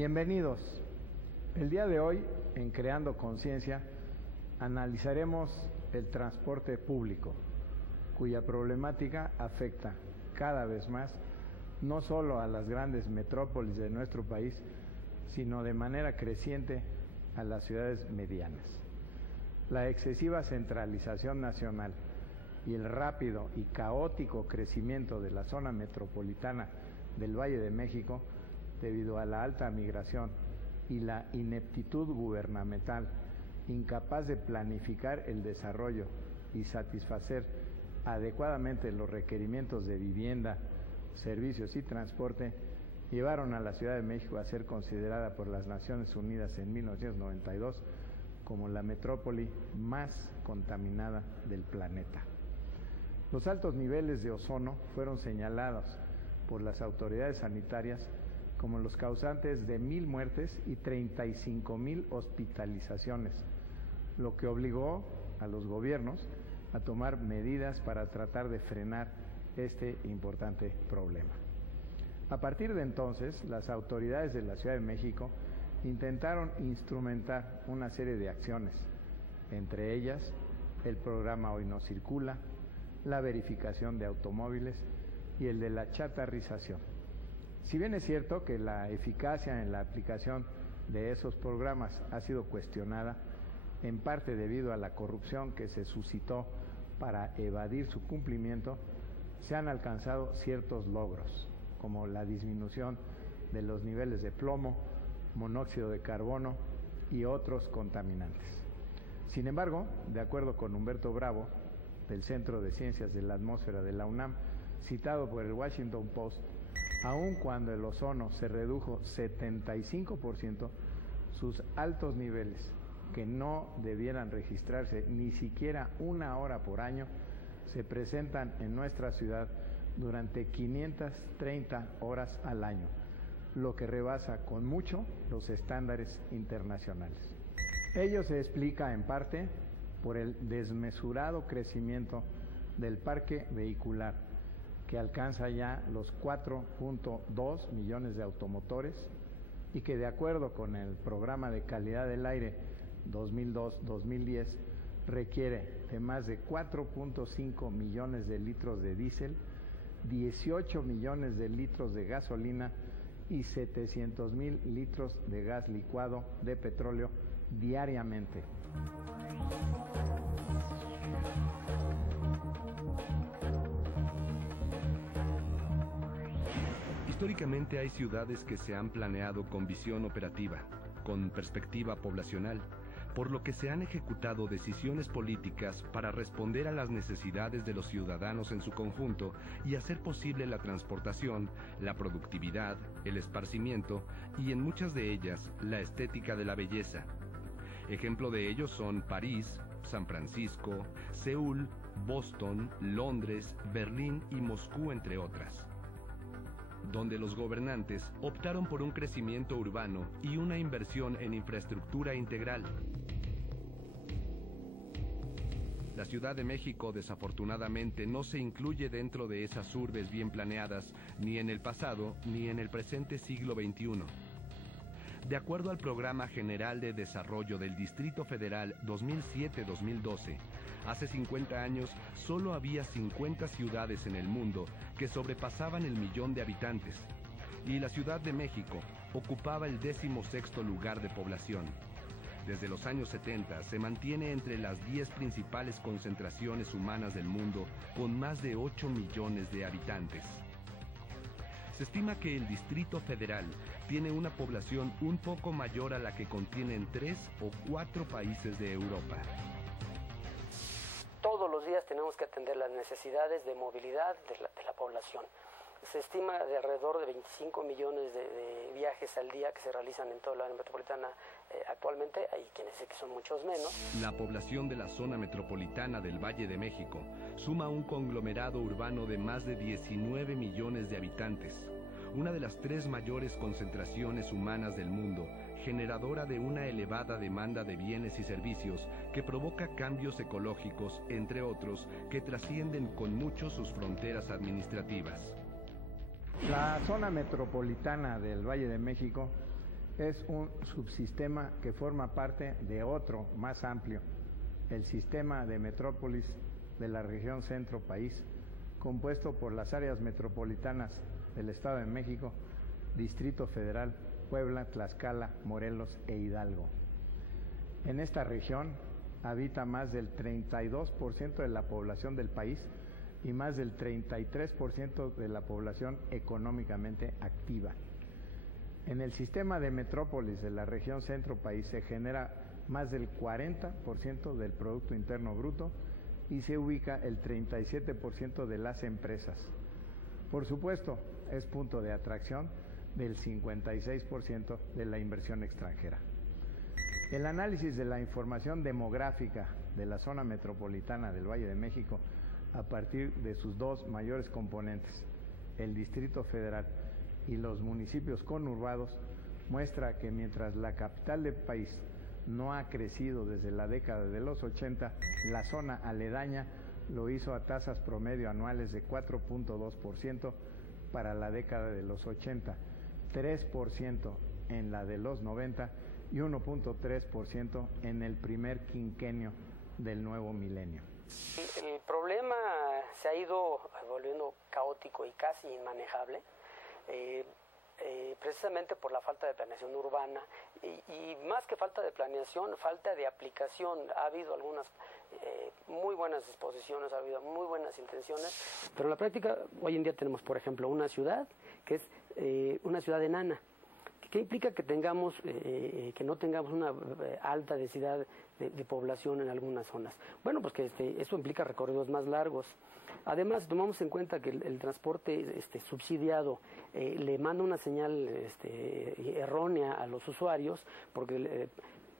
Bienvenidos. El día de hoy, en Creando Conciencia, analizaremos el transporte público, cuya problemática afecta cada vez más no solo a las grandes metrópolis de nuestro país, sino de manera creciente a las ciudades medianas. La excesiva centralización nacional y el rápido y caótico crecimiento de la zona metropolitana del Valle de México, debido a la alta migración y la ineptitud gubernamental, incapaz de planificar el desarrollo y satisfacer adecuadamente los requerimientos de vivienda, servicios y transporte, llevaron a la Ciudad de México a ser considerada por las Naciones Unidas en 1992 como la metrópoli más contaminada del planeta. Los altos niveles de ozono fueron señalados por las autoridades sanitarias como los causantes de 1,000 muertes y 35,000 hospitalizaciones, lo que obligó a los gobiernos a tomar medidas para tratar de frenar este importante problema. A partir de entonces, las autoridades de la Ciudad de México intentaron instrumentar una serie de acciones, entre ellas el programa Hoy No Circula, la verificación de automóviles y el de la chatarrización. Si bien es cierto que la eficacia en la aplicación de esos programas ha sido cuestionada, en parte debido a la corrupción que se suscitó para evadir su cumplimiento, se han alcanzado ciertos logros, como la disminución de los niveles de plomo, monóxido de carbono y otros contaminantes. Sin embargo, de acuerdo con Humberto Bravo, del Centro de Ciencias de la Atmósfera de la UNAM, citado por el Washington Post, aun cuando el ozono se redujo 75%, sus altos niveles, que no debieran registrarse ni siquiera 1 hora por año, se presentan en nuestra ciudad durante 530 horas al año, lo que rebasa con mucho los estándares internacionales. Ello se explica en parte por el desmesurado crecimiento del parque vehicular, que alcanza ya los 4.2 millones de automotores y que, de acuerdo con el Programa de Calidad del Aire 2002-2010, requiere de más de 4.5 millones de litros de diésel, 18 millones de litros de gasolina y 700,000 litros de gas licuado de petróleo diariamente. Históricamente hay ciudades que se han planeado con visión operativa, con perspectiva poblacional, por lo que se han ejecutado decisiones políticas para responder a las necesidades de los ciudadanos en su conjunto y hacer posible la transportación, la productividad, el esparcimiento y en muchas de ellas la estética de la belleza. Ejemplo de ello son París, San Francisco, Seúl, Boston, Londres, Berlín y Moscú, entre otras, donde los gobernantes optaron por un crecimiento urbano y una inversión en infraestructura integral. La Ciudad de México, desafortunadamente, no se incluye dentro de esas urbes bien planeadas, ni en el pasado ni en el presente siglo XXI. De acuerdo al Programa General de Desarrollo del Distrito Federal 2007-2012, hace 50 años solo había 50 ciudades en el mundo que sobrepasaban el 1,000,000 de habitantes, y la Ciudad de México ocupaba el 16º lugar de población. Desde los años 70 se mantiene entre las 10 principales concentraciones humanas del mundo, con más de 8 millones de habitantes. Se estima que el Distrito Federal tiene una población un poco mayor a la que contienen 3 o 4 países de Europa. Todos los días tenemos que atender las necesidades de movilidad de la población. Se estima de alrededor de 25 millones de viajes al día que se realizan en toda la área metropolitana actualmente. Hay quienes dicen que son muchos menos. La población de la zona metropolitana del Valle de México suma un conglomerado urbano de más de 19 millones de habitantes, una de las 3 mayores concentraciones humanas del mundo, generadora de una elevada demanda de bienes y servicios que provoca cambios ecológicos, entre otros, que trascienden con mucho sus fronteras administrativas. La zona metropolitana del Valle de México es un subsistema que forma parte de otro más amplio, el sistema de metrópolis de la región centro-país, compuesto por las áreas metropolitanas del Estado de México, Distrito Federal, Puebla, Tlaxcala, Morelos e Hidalgo. En esta región habita más del 32% de la población del país y más del 33% de la población económicamente activa. En el sistema de metrópolis de la región centro-país se genera más del 40% del Producto Interno Bruto y se ubica el 37% de las empresas. Por supuesto, es punto de atracción del 56% de la inversión extranjera. El análisis de la información demográfica de la zona metropolitana del Valle de México a partir de sus dos mayores componentes, el Distrito Federal y los municipios conurbados, muestra que mientras la capital del país no ha crecido desde la década de los 80, la zona aledaña lo hizo a tasas promedio anuales de 4.2% para la década de los 80, 3% en la de los 90 y 1.3% en el primer quinquenio del nuevo milenio. El problema se ha ido volviendo caótico y casi inmanejable, precisamente por la falta de planeación urbana y más que falta de planeación, falta de aplicación. Ha habido algunas muy buenas disposiciones, ha habido muy buenas intenciones, pero en la práctica hoy en día tenemos, por ejemplo, una ciudad que es una ciudad enana. ¿Qué implica que tengamos, que no tengamos una alta densidad de población en algunas zonas? Bueno, pues que eso implica recorridos más largos. Además, tomamos en cuenta que el transporte subsidiado le manda una señal errónea a los usuarios, porque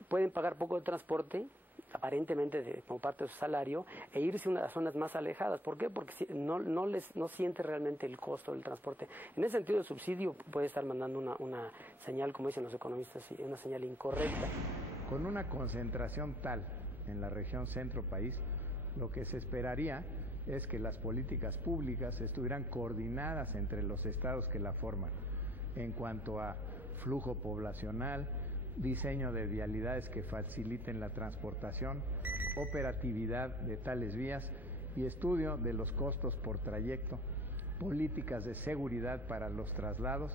pueden pagar poco de transporte, aparentemente como parte de su salario, e irse a zonas más alejadas. ¿Por qué? Porque no siente realmente el costo del transporte. En ese sentido, el subsidio puede estar mandando una señal, como dicen los economistas, una señal incorrecta. Con una concentración tal en la región centro-país, lo que se esperaría es que las políticas públicas estuvieran coordinadas entre los estados que la forman, en cuanto a flujo poblacional, diseño de vialidades que faciliten la transportación, operatividad de tales vías y estudio de los costos por trayecto, políticas de seguridad para los traslados,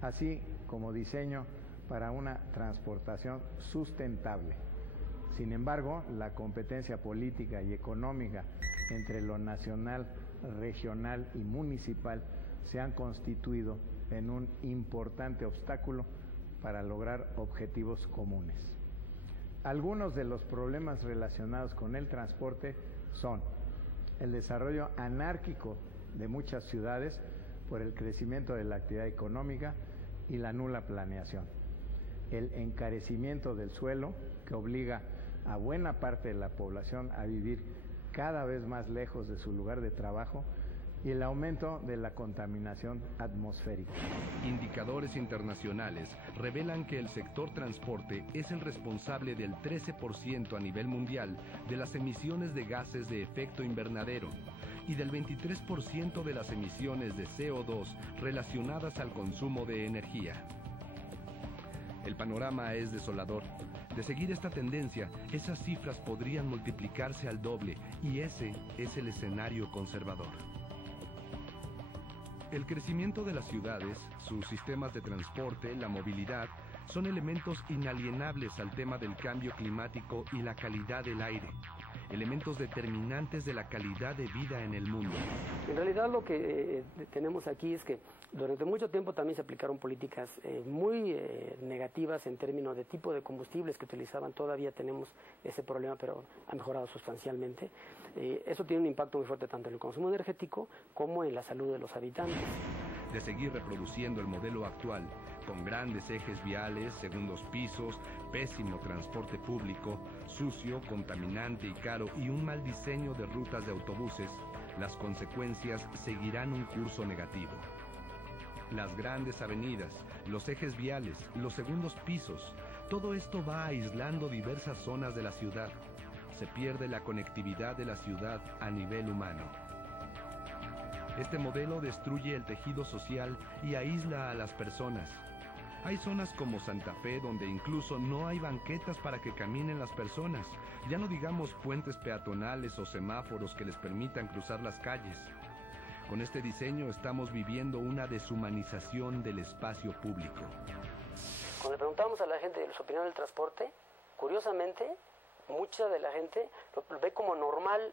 así como diseño para una transportación sustentable. Sin embargo, la competencia política y económica entre lo nacional, regional y municipal se han constituido en un importante obstáculo para lograr objetivos comunes. Algunos de los problemas relacionados con el transporte son el desarrollo anárquico de muchas ciudades por el crecimiento de la actividad económica y la nula planeación, el encarecimiento del suelo que obliga a buena parte de la población a vivir cada vez más lejos de su lugar de trabajo y el aumento de la contaminación atmosférica. Indicadores internacionales revelan que el sector transporte es el responsable del 13% a nivel mundial de las emisiones de gases de efecto invernadero y del 23% de las emisiones de CO2 relacionadas al consumo de energía. El panorama es desolador. De seguir esta tendencia, esas cifras podrían multiplicarse al doble y ese es el escenario conservador. El crecimiento de las ciudades, sus sistemas de transporte, la movilidad, son elementos inalienables al tema del cambio climático y la calidad del aire, elementos determinantes de la calidad de vida en el mundo. En realidad lo que tenemos aquí es que durante mucho tiempo también se aplicaron políticas muy negativas en términos de tipo de combustibles que utilizaban. Todavía tenemos ese problema, pero ha mejorado sustancialmente. Eso tiene un impacto muy fuerte tanto en el consumo energético como en la salud de los habitantes. De seguir reproduciendo el modelo actual, con grandes ejes viales, segundos pisos, pésimo transporte público, sucio, contaminante y caro y un mal diseño de rutas de autobuses, las consecuencias seguirán un curso negativo. Las grandes avenidas, los ejes viales, los segundos pisos, todo esto va aislando diversas zonas de la ciudad. Se pierde la conectividad de la ciudad a nivel humano. Este modelo destruye el tejido social y aísla a las personas. Hay zonas como Santa Fe donde incluso no hay banquetas para que caminen las personas, ya no digamos puentes peatonales o semáforos que les permitan cruzar las calles. Con este diseño estamos viviendo una deshumanización del espacio público. Cuando le preguntamos a la gente de su opinión del transporte, curiosamente, mucha de la gente lo ve como normal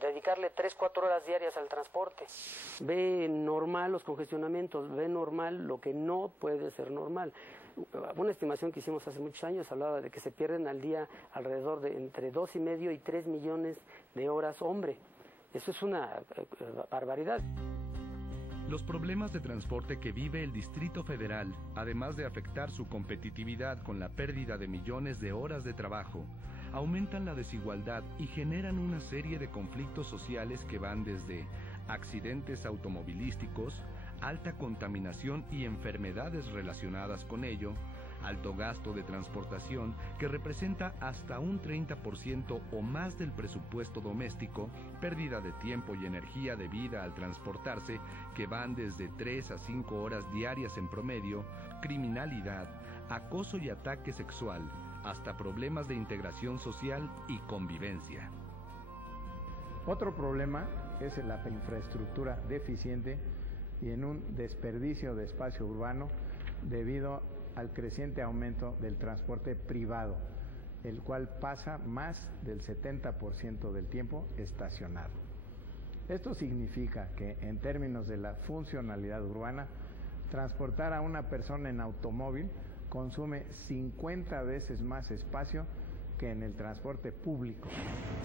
dedicarle 3-4 horas diarias al transporte. Ve normal los congestionamientos, ve normal lo que no puede ser normal. Una estimación que hicimos hace muchos años hablaba de que se pierden al día alrededor de entre 2,5 y 3 millones de horas hombre. Eso es una barbaridad. Los problemas de transporte que vive el Distrito Federal, además de afectar su competitividad con la pérdida de millones de horas de trabajo, aumentan la desigualdad y generan una serie de conflictos sociales que van desde accidentes automovilísticos, alta contaminación y enfermedades relacionadas con ello, alto gasto de transportación que representa hasta un 30% o más del presupuesto doméstico, pérdida de tiempo y energía debida al transportarse que van desde 3 a 5 horas diarias en promedio, criminalidad, acoso y ataque sexual, hasta problemas de integración social y convivencia. Otro problema es la infraestructura deficiente y en un desperdicio de espacio urbano debido al creciente aumento del transporte privado, el cual pasa más del 70% del tiempo estacionado. Esto significa que, en términos de la funcionalidad urbana, transportar a una persona en automóvil consume 50 veces más espacio que en el transporte público.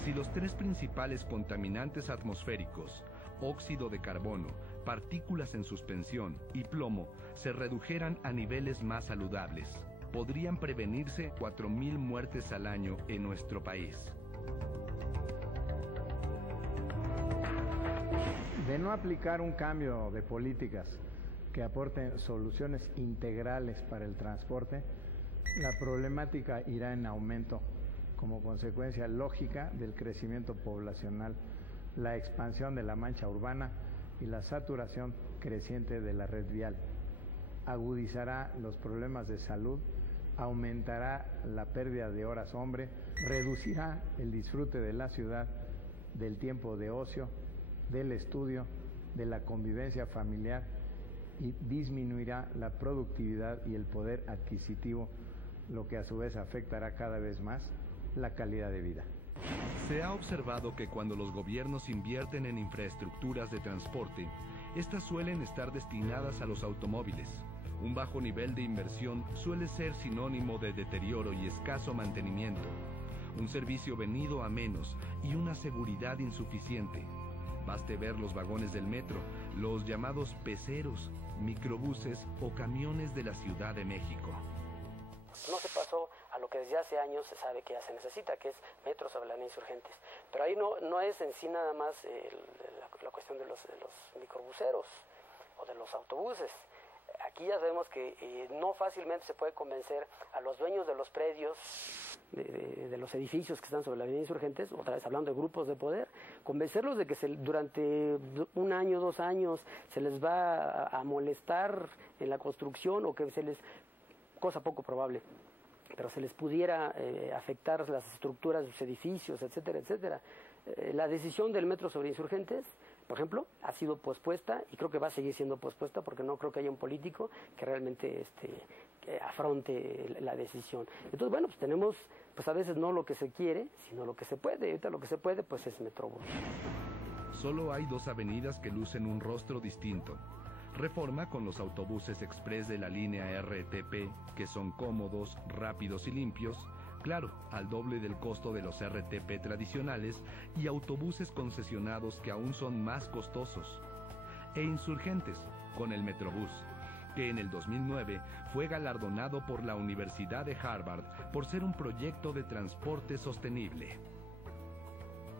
Si los 3 principales contaminantes atmosféricos, óxido de carbono, partículas en suspensión y plomo, se redujeran a niveles más saludables, podrían prevenirse 4,000 muertes al año en nuestro país. De no aplicar un cambio de políticas que aporten soluciones integrales para el transporte, la problemática irá en aumento como consecuencia lógica del crecimiento poblacional, la expansión de la mancha urbana y la saturación creciente de la red vial. Agudizará los problemas de salud, aumentará la pérdida de horas hombre, reducirá el disfrute de la ciudad, del tiempo de ocio, del estudio, de la convivencia familiar y disminuirá la productividad y el poder adquisitivo, lo que a su vez afectará cada vez más la calidad de vida. Se ha observado que cuando los gobiernos invierten en infraestructuras de transporte, estas suelen estar destinadas a los automóviles. Un bajo nivel de inversión suele ser sinónimo de deterioro y escaso mantenimiento, un servicio venido a menos y una seguridad insuficiente. Baste ver los vagones del metro, los llamados peceros, microbuses o camiones de la Ciudad de México. No se pasó a lo que desde hace años se sabe que ya se necesita, que es metro sobre la avenida Insurgentes. Pero ahí no es en sí nada más la cuestión de los microbuseros o de los autobuses. Aquí ya sabemos que no fácilmente se puede convencer a los dueños de los predios, de los edificios que están sobre la avenida Insurgentes, otra vez hablando de grupos de poder, convencerlos de que durante 1 año, 2 años se les va a molestar en la construcción o que cosa poco probable, pero se les pudiera afectar las estructuras de sus edificios, etcétera, etcétera. La decisión del metro sobre Insurgentes, por ejemplo, ha sido pospuesta y creo que va a seguir siendo pospuesta porque no creo que haya un político que realmente que afronte la decisión. Entonces, bueno, pues tenemos a veces no lo que se quiere, sino lo que se puede. Y ahorita lo que se puede, pues es Metrobús. Solo hay 2 avenidas que lucen un rostro distinto. Reforma con los autobuses express de la línea RTP, que son cómodos, rápidos y limpios, claro, al doble del costo de los RTP tradicionales, y autobuses concesionados que aún son más costosos. E Insurgentes, con el Metrobús, que en el 2009 fue galardonado por la Universidad de Harvard por ser un proyecto de transporte sostenible.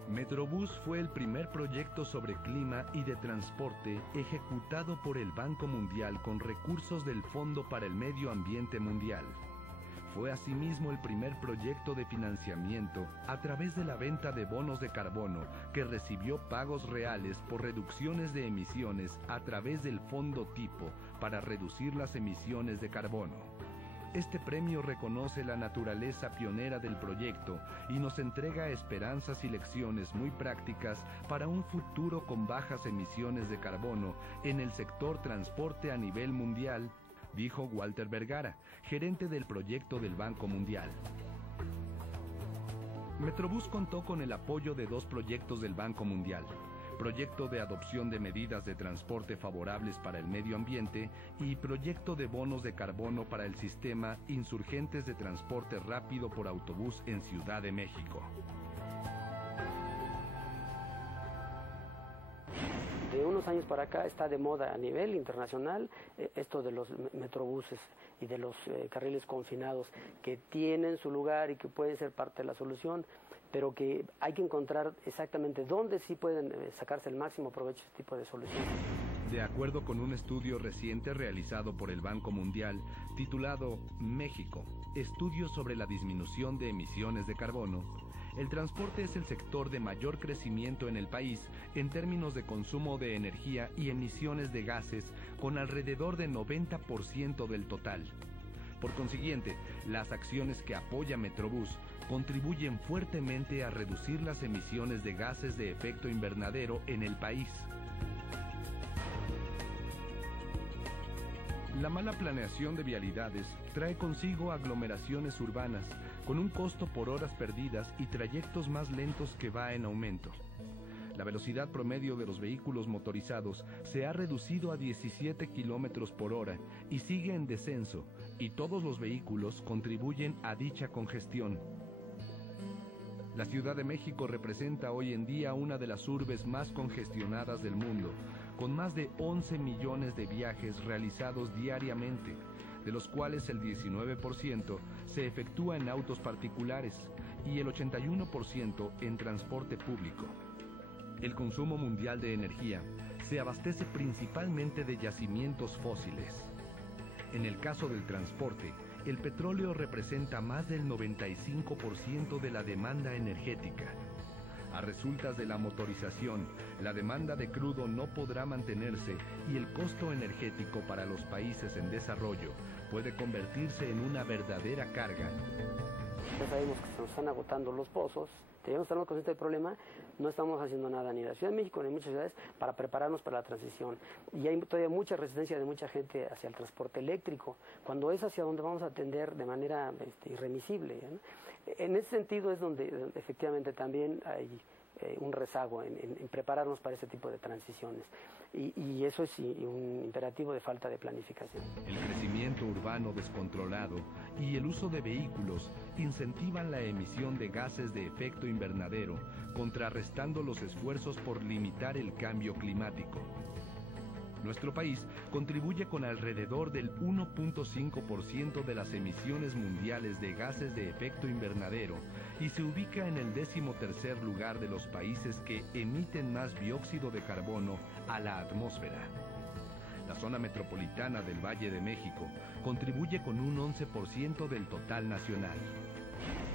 Metrobús fue el primer proyecto sobre clima y de transporte ejecutado por el Banco Mundial con recursos del Fondo para el Medio Ambiente Mundial. Fue asimismo el primer proyecto de financiamiento a través de la venta de bonos de carbono que recibió pagos reales por reducciones de emisiones a través del Fondo Tipo para reducir las emisiones de carbono. Este premio reconoce la naturaleza pionera del proyecto y nos entrega esperanzas y lecciones muy prácticas para un futuro con bajas emisiones de carbono en el sector transporte a nivel mundial, dijo Walter Vergara, gerente del proyecto del Banco Mundial. Metrobús contó con el apoyo de 2 proyectos del Banco Mundial: proyecto de adopción de medidas de transporte favorables para el medio ambiente y proyecto de bonos de carbono para el sistema Insurgentes de Transporte Rápido por Autobús en Ciudad de México. De unos años para acá está de moda a nivel internacional esto de los metrobuses y de los carriles confinados, que tienen su lugar y que pueden ser parte de la solución, pero que hay que encontrar exactamente dónde sí pueden sacarse el máximo provecho de este tipo de soluciones. De acuerdo con un estudio reciente realizado por el Banco Mundial, titulado México, Estudios sobre la disminución de emisiones de carbono, el transporte es el sector de mayor crecimiento en el país en términos de consumo de energía y emisiones de gases, con alrededor de 90% del total. Por consiguiente, las acciones que apoya Metrobús contribuyen fuertemente a reducir las emisiones de gases de efecto invernadero en el país. La mala planeación de vialidades trae consigo aglomeraciones urbanas, con un costo por horas perdidas y trayectos más lentos que va en aumento. La velocidad promedio de los vehículos motorizados se ha reducido a 17 kilómetros por hora y sigue en descenso, y todos los vehículos contribuyen a dicha congestión. La Ciudad de México representa hoy en día una de las urbes más congestionadas del mundo, con más de 11 millones de viajes realizados diariamente, de los cuales el 19% se efectúa en autos particulares y el 81% en transporte público. El consumo mundial de energía se abastece principalmente de yacimientos fósiles. En el caso del transporte, el petróleo representa más del 95% de la demanda energética. A resultas de la motorización, la demanda de crudo no podrá mantenerse y el costo energético para los países en desarrollo puede convertirse en una verdadera carga. Ya sabemos que se nos están agotando los pozos, debemos estar conscientes del problema, no estamos haciendo nada ni en la Ciudad de México ni en muchas ciudades para prepararnos para la transición. Y hay todavía mucha resistencia de mucha gente hacia el transporte eléctrico, cuando es hacia donde vamos a atender de manera irremisible, ¿no? En ese sentido es donde efectivamente también hay un rezago en prepararnos para ese tipo de transiciones. Y eso es un imperativo de falta de planificación. El crecimiento urbano descontrolado y el uso de vehículos incentivan la emisión de gases de efecto invernadero, contrarrestando los esfuerzos por limitar el cambio climático. Nuestro país contribuye con alrededor del 1.5% de las emisiones mundiales de gases de efecto invernadero y se ubica en el 13º lugar de los países que emiten más dióxido de carbono a la atmósfera. La zona metropolitana del Valle de México contribuye con un 11% del total nacional.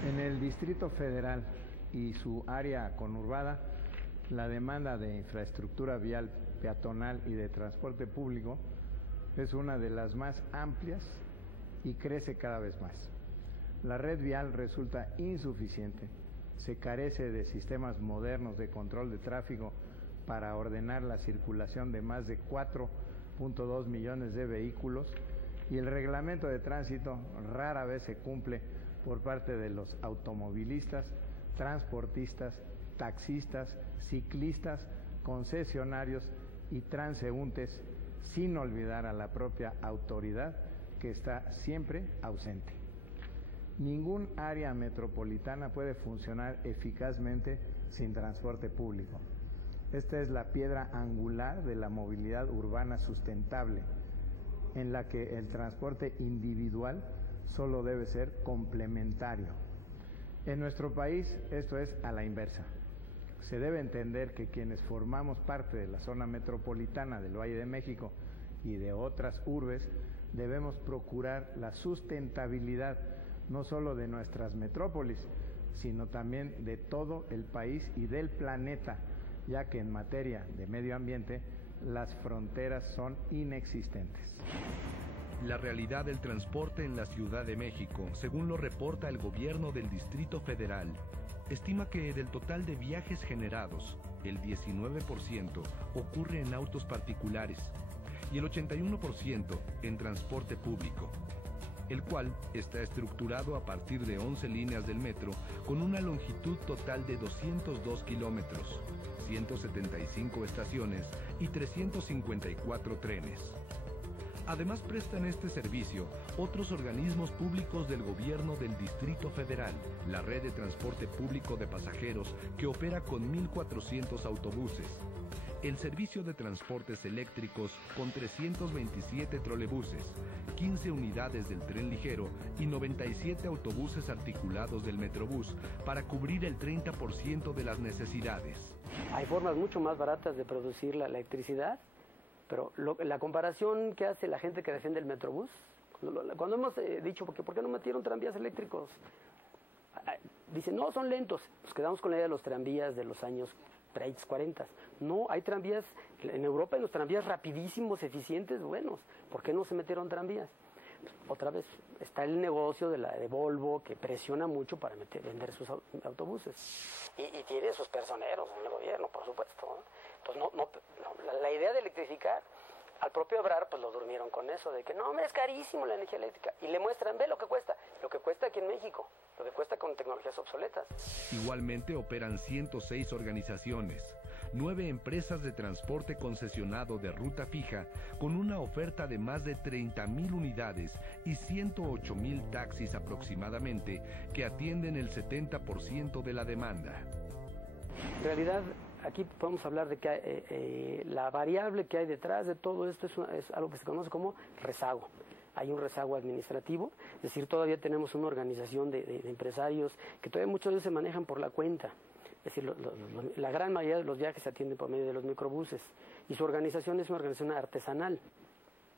En el Distrito Federal y su área conurbada, la demanda de infraestructura vial, peatonal y de transporte público es una de las más amplias y crece cada vez más. La red vial resulta insuficiente, se carece de sistemas modernos de control de tráfico para ordenar la circulación de más de 4.2 millones de vehículos y el reglamento de tránsito rara vez se cumple por parte de los automovilistas, transportistas, taxistas, ciclistas, concesionarios y transeúntes, sin olvidar a la propia autoridad que está siempre ausente. Ningún área metropolitana puede funcionar eficazmente sin transporte público. Esta es la piedra angular de la movilidad urbana sustentable, en la que el transporte individual solo debe ser complementario. En nuestro país esto es a la inversa. Se debe entender que quienes formamos parte de la zona metropolitana del Valle de México y de otras urbes debemos procurar la sustentabilidad no solo de nuestras metrópolis, sino también de todo el país y del planeta, ya que en materia de medio ambiente las fronteras son inexistentes. La realidad del transporte en la Ciudad de México, según lo reporta el gobierno del Distrito Federal, estima que del total de viajes generados, el 19% ocurre en autos particulares y el 81% en transporte público, el cual está estructurado a partir de 11 líneas del metro con una longitud total de 202 kilómetros, 175 estaciones y 354 trenes. Además prestan este servicio otros organismos públicos del gobierno del Distrito Federal, la red de transporte público de pasajeros que opera con 1.400 autobuses, el servicio de transportes eléctricos con 327 trolebuses, 15 unidades del tren ligero y 97 autobuses articulados del Metrobús para cubrir el 30% de las necesidades. Hay formas mucho más baratas de producir la electricidad, pero la comparación que hace la gente que defiende el Metrobús, cuando hemos dicho, ¿por qué no metieron tranvías eléctricos? Dicen, no, son lentos. Nos quedamos con la idea de los tranvías de los años 30, 40. No, hay tranvías, en Europa hay los tranvías rapidísimos, eficientes, buenos. ¿Por qué no se metieron tranvías? Otra vez, está el negocio de Volvo que presiona mucho para vender sus autobuses. Y tiene sus personeros en el gobierno, por supuesto, ¿no? Pues la idea de electrificar, al propio Ebrard pues lo durmieron con eso, de que no, hombre, es carísimo la energía eléctrica. Y le muestran, ve lo que cuesta aquí en México, lo que cuesta con tecnologías obsoletas. Igualmente operan 106 organizaciones, 9 empresas de transporte concesionado de ruta fija, con una oferta de más de 30,000 unidades y 108,000 taxis aproximadamente, que atienden el 70% de la demanda. En realidad, aquí podemos hablar de que la variable que hay detrás de todo esto es algo que se conoce como rezago. Hay un rezago administrativo, es decir, todavía tenemos una organización de empresarios que todavía muchos de ellos se manejan por la cuenta. Es decir, la gran mayoría de los viajes se atienden por medio de los microbuses y su organización es una organización artesanal,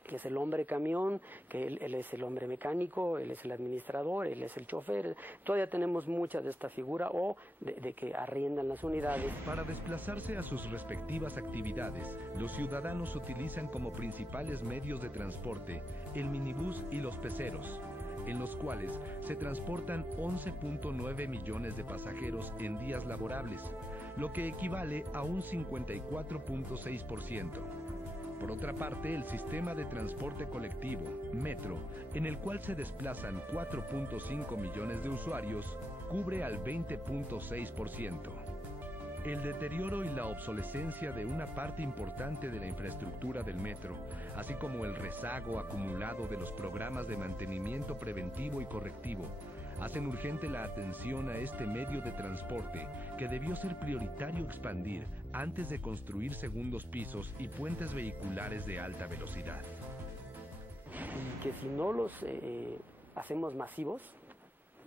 que es el hombre camión, que él es el hombre mecánico, él es el administrador, él es el chofer. Todavía tenemos mucha de esta figura o de que arriendan las unidades. Para desplazarse a sus respectivas actividades, los ciudadanos utilizan como principales medios de transporte el minibús y los peceros, en los cuales se transportan 11.9 millones de pasajeros en días laborables, lo que equivale a un 54.6%. Por otra parte, el sistema de transporte colectivo, Metro, en el cual se desplazan 4.5 millones de usuarios, cubre al 20.6%. El deterioro y la obsolescencia de una parte importante de la infraestructura del metro, así como el rezago acumulado de los programas de mantenimiento preventivo y correctivo, hacen urgente la atención a este medio de transporte que debió ser prioritario expandir antes de construir segundos pisos y puentes vehiculares de alta velocidad. Y que si no los hacemos masivos,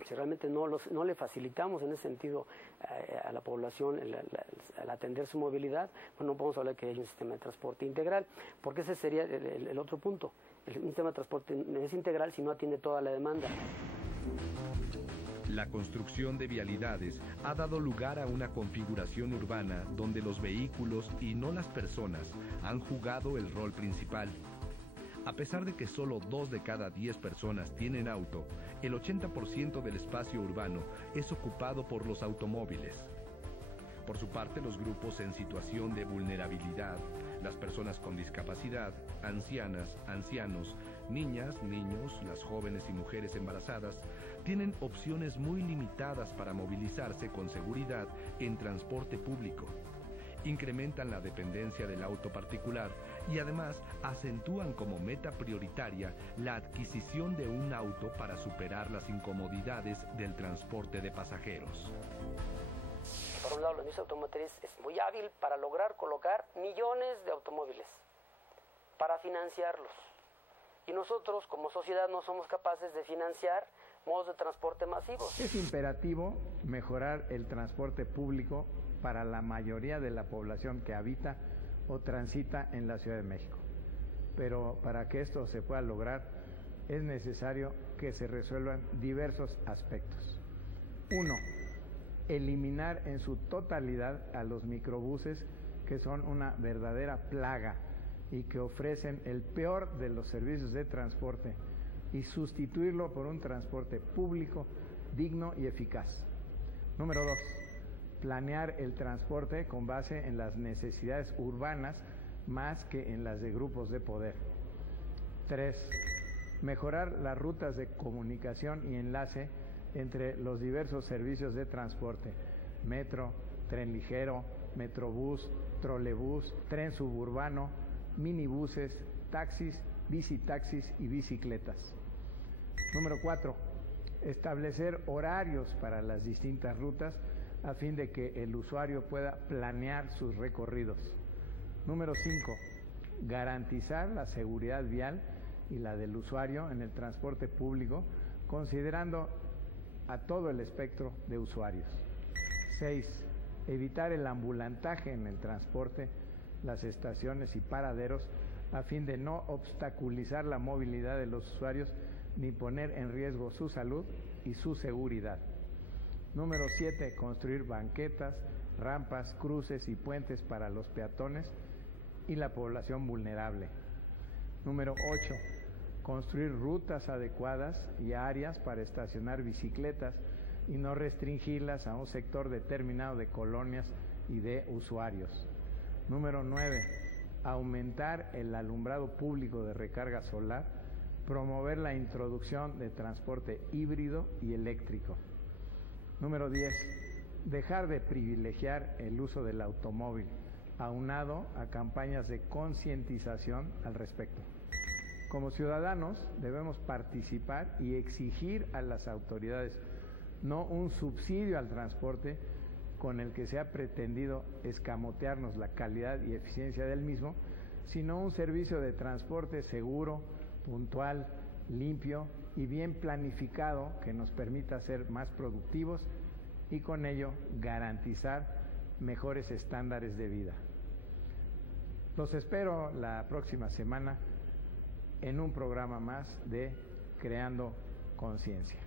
si realmente no le facilitamos en ese sentido a la población al atender su movilidad, pues no podemos hablar que hay un sistema de transporte integral, porque ese sería el otro punto. El sistema de transporte no es integral si no atiende toda la demanda. La construcción de vialidades ha dado lugar a una configuración urbana donde los vehículos y no las personas han jugado el rol principal. A pesar de que solo 2 de cada 10 personas tienen auto, el 80% del espacio urbano es ocupado por los automóviles. Por su parte, los grupos en situación de vulnerabilidad, las personas con discapacidad, ancianas, ancianos, niñas, niños, las jóvenes y mujeres embarazadas, tienen opciones muy limitadas para movilizarse con seguridad en transporte público. Incrementan la dependencia del auto particular y además acentúan como meta prioritaria la adquisición de un auto para superar las incomodidades del transporte de pasajeros. Por un lado, la industria automotriz es muy hábil para lograr colocar millones de automóviles, para financiarlos. Y nosotros, como sociedad, no somos capaces de financiar modos de transporte masivos. Es imperativo mejorar el transporte público para la mayoría de la población que habita o transita en la Ciudad de México. Pero para que esto se pueda lograr, es necesario que se resuelvan diversos aspectos. 1. Eliminar en su totalidad a los microbuses, que son una verdadera plaga y que ofrecen el peor de los servicios de transporte, y sustituirlo por un transporte público, digno y eficaz. Número 2. Planear el transporte con base en las necesidades urbanas más que en las de grupos de poder. 3. Mejorar las rutas de comunicación y enlace entre los diversos servicios de transporte: metro, tren ligero, metrobús, trolebús, tren suburbano, minibuses, taxis, bicitaxis y bicicletas. Número 4. Establecer horarios para las distintas rutas a fin de que el usuario pueda planear sus recorridos. Número 5. Garantizar la seguridad vial y la del usuario en el transporte público, considerando a todo el espectro de usuarios. 6. Evitar el ambulantaje en el transporte, las estaciones y paraderos, a fin de no obstaculizar la movilidad de los usuarios ni poner en riesgo su salud y su seguridad. Número 7. Construir banquetas, rampas, cruces y puentes para los peatones y la población vulnerable. Número 8. Construir rutas adecuadas y áreas para estacionar bicicletas y no restringirlas a un sector determinado de colonias y de usuarios. Número 9. Aumentar el alumbrado público de recarga solar, promover la introducción de transporte híbrido y eléctrico. Número 10. Dejar de privilegiar el uso del automóvil, aunado a campañas de concientización al respecto. Como ciudadanos debemos participar y exigir a las autoridades no un subsidio al transporte con el que se ha pretendido escamotearnos la calidad y eficiencia del mismo, sino un servicio de transporte seguro, puntual, limpio y bien planificado que nos permita ser más productivos y con ello garantizar mejores estándares de vida. Los espero la próxima semana en un programa más de Creando Conciencia.